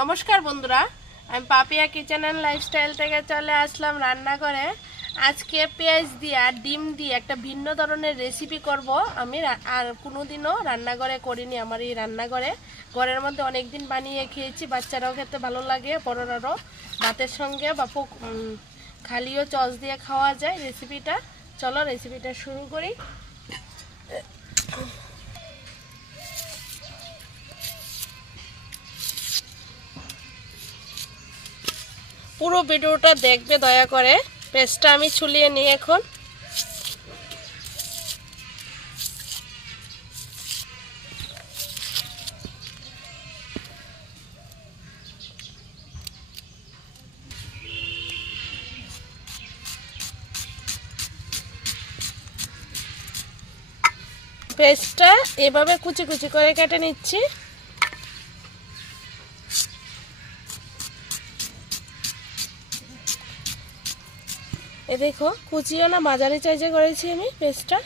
নমস্কার বন্ধুরা, আমি পাপিয়া কিচেন অ্যান্ড লাইফস্টাইল থেকে চলে আসলাম রান্না করে। আজকে পেঁয়াজ দিয়ে আর ডিম দিয়ে একটা ভিন্ন ধরনের রেসিপি করব। আমি আর কোনোদিনও রান্নাঘরে করিনি। আমার এই রান্নাঘরে ঘরের মধ্যে অনেক দিন বানিয়ে খেয়েছি, বাচ্চারাও খেতে ভালো লাগে, বড়রারও ভাতের সঙ্গে বা খালিও চচ দিয়ে খাওয়া যায় রেসিপিটা। চলো রেসিপিটা শুরু করি। পুরো ভিডিওটা দেখবে দয়া করে। পেস্টটা আমি ছুলিয়ে নিই এখন। পেস্টটা এভাবে কুচি কুচি করে কেটে নিচ্ছি। এ দেখো, কুচিও না মাঝারি সাইজে করেছি আমি পেস্টটা।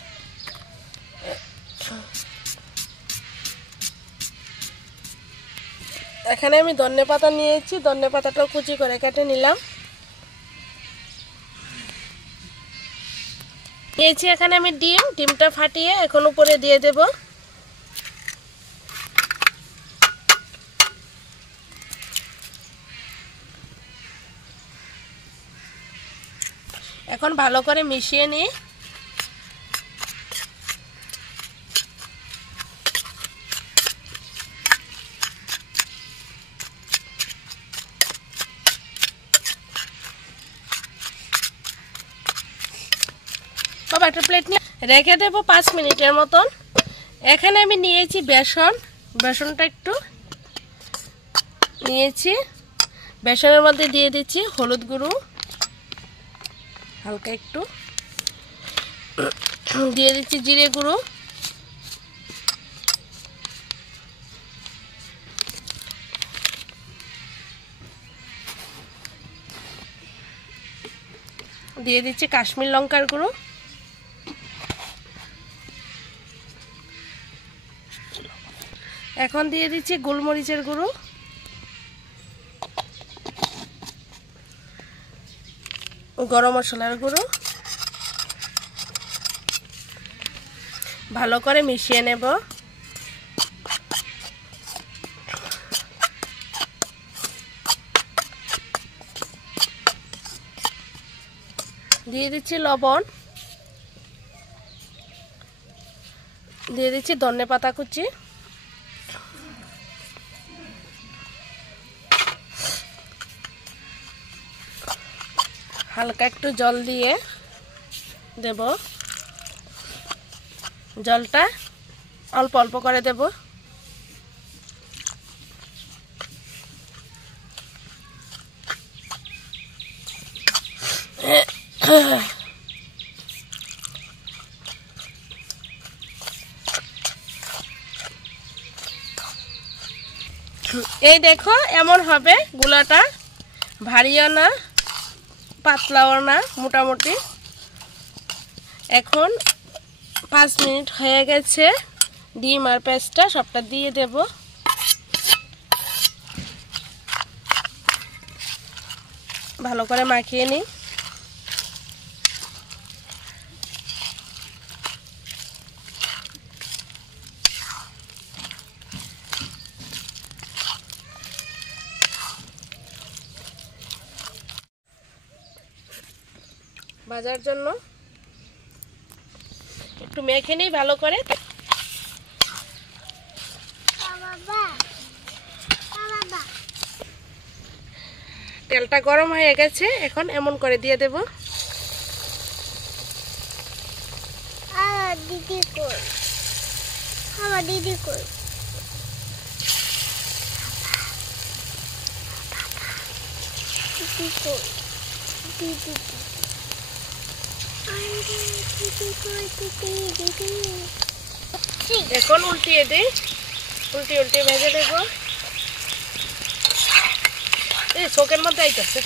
এখানে আমি ধনেপাতা নিয়েছি, ধনেপাতাটাও কুচি করে কেটে নিলাম। নিয়েছি এখানে আমি ডিমটা ফাটিয়ে এখন উপরে দিয়ে দেব। এখন ভালো করে মিশিয়ে নিই। বাবা একটা প্লেট নিয়ে রেখে দেবো 5 মিনিটের মতন। এখানে আমি নিয়েছি বেসনটা একটু নিয়েছি। বেসনের মধ্যে দিয়ে দিচ্ছি হলুদ গুঁড়ো হালকা একটু, দিয়ে দিচ্ছি জিরে গুঁড়ো, দিয়ে দিচ্ছি কাশ্মীর লঙ্কার গুঁড়ো, এখন দিয়ে দিচ্ছি গোলমরিচের গুঁড়ো, গরম মশলার গুঁড়ো। ভালো করে মিশিয়ে নেব। দিয়ে দিচ্ছি লবণ, দিয়ে দিচ্ছি ধনেপাতা কুচি, হালকা একটু জল দিয়ে দেব। জলটা অল্প অল্প করে দেব। এই দেখো এমন হবে গুলাটা, ভারীও না পাতলাও না, মোটামুটি। এখন 5 মিনিট হয়ে গেছে। ডিম আর পেস্টটা সবটা দিয়ে দেব। ভালো করে মাখিয়ে নিই। ভাজার জন্য একটু মেখে নিই ভালো করে। তেলটা গরম হয়ে গেছে, এখন এমন করে দিয়ে দেব। এখন উল্টিয়ে দিই, উল্টিয়ে ভেজে দেব। এই চোখের মধ্যে আইতেছে।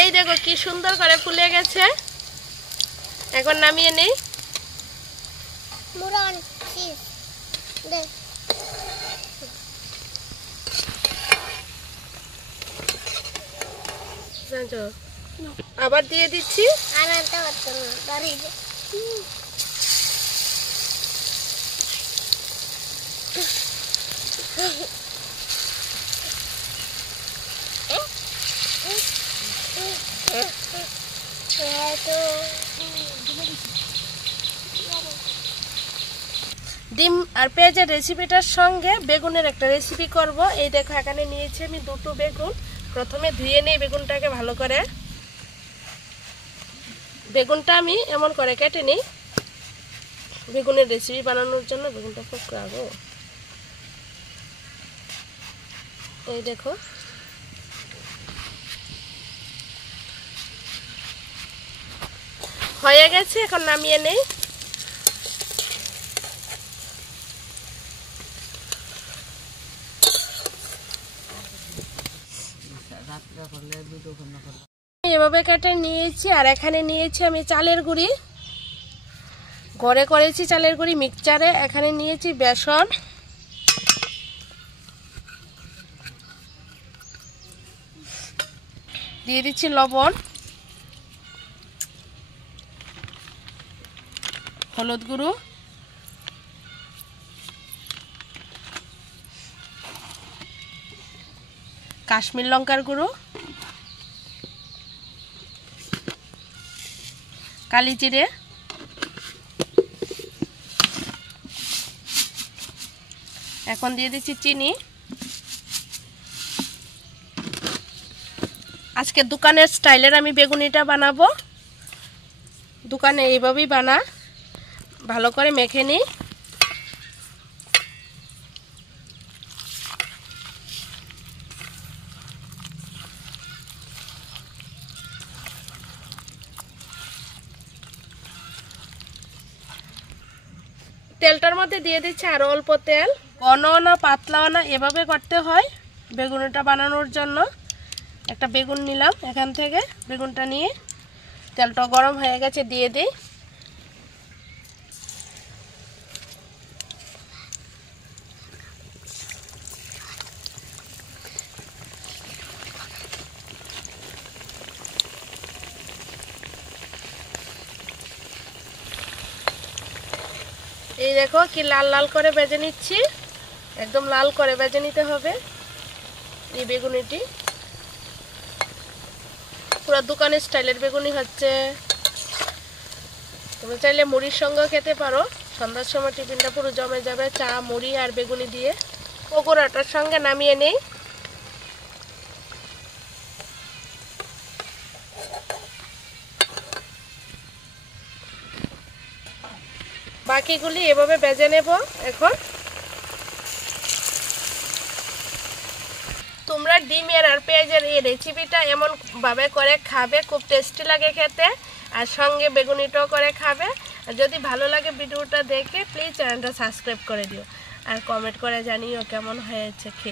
এই দেখো কি সুন্দর করে ফুলে গেছে। এখন নামিয়ে নেই। মুরান চিজ দে জানো আবার দিয়ে দিচ্ছি আনাতে হতো না দাঁড়িয়ে দে ডিম আর পেঁয়াজের রেসিপিটার সঙ্গে বেগুনের একটা রেসিপি করব। এই দেখো এখানে নিয়েছি আমি দুটো বেগুন। প্রথমে ধুয়ে নেই বেগুনটাকে ভালো করে। বেগুনটা আমি এমন করে কেটে নিই বেগুনের রেসিপি বানানোর জন্য। বেগুনটা খুব রাখবো। এই দেখো হয়ে গেছে, এখন নামিয়ে নেই। এভাবে কেটে নিয়েছি। আর এখানে নিয়েছি আমি চালের গুঁড়ি, ঘরে করেছি চালের গুঁড়ি মিক্সচারে। এখানে নিয়েছি বেসন, দিয়ে দিচ্ছি লবণ, হলুদ গুঁড়ো, কাশ্মীর লঙ্কার গুঁড়ো, কালি জিরে, এখন দিয়ে দিচ্ছি চিনি। আজকে দোকানের স্টাইলের আমি বেগুনিটা বানাবো। দোকানে এইভাবেই বানা। ভালো করে মেখে নিই। তেলটার মধ্যে দিয়ে দিচ্ছি আরো অল্প তেল। ঘনও না পাতলাও না, এভাবে করতে হয় বেগুনিটা বানানোর জন্য। একটা বেগুন নিলাম এখান থেকে। বেগুনটা নিয়ে তেলটা গরম হয়ে গেছে, দিয়ে দিই। এই দেখো কি লাল লাল করে ভেজে নিচ্ছি। একদম লাল করে ভেজে নিতে হবে এই বেগুনিটি। পুরো দোকানের স্টাইলের বেগুনি হচ্ছে। তুমি চাইলে মুড়ির সঙ্গেও খেতে পারো। সন্ধ্যার সময় টিফিনটা পুরো জমে যাবে চা, মুড়ি আর বেগুনি দিয়ে। পকোড়াটার সঙ্গে নামিয়ে নেই। বাকিগুলি এভাবে ভেজে নেব এখন। তোমরা ডিমের আর পেঁয়াজের এই রেসিপিটা এমন ভাবে করে খাবে, খুব টেস্টি লাগে খেতে। আর সঙ্গে বেগুনিটাও করে খাবে। আর যদি ভালো লাগে ভিডিওটা দেখে প্লিজ চ্যানেলটা সাবস্ক্রাইব করে দিও আর কমেন্ট করে জানিও কেমন হয়েছে খেয়ে।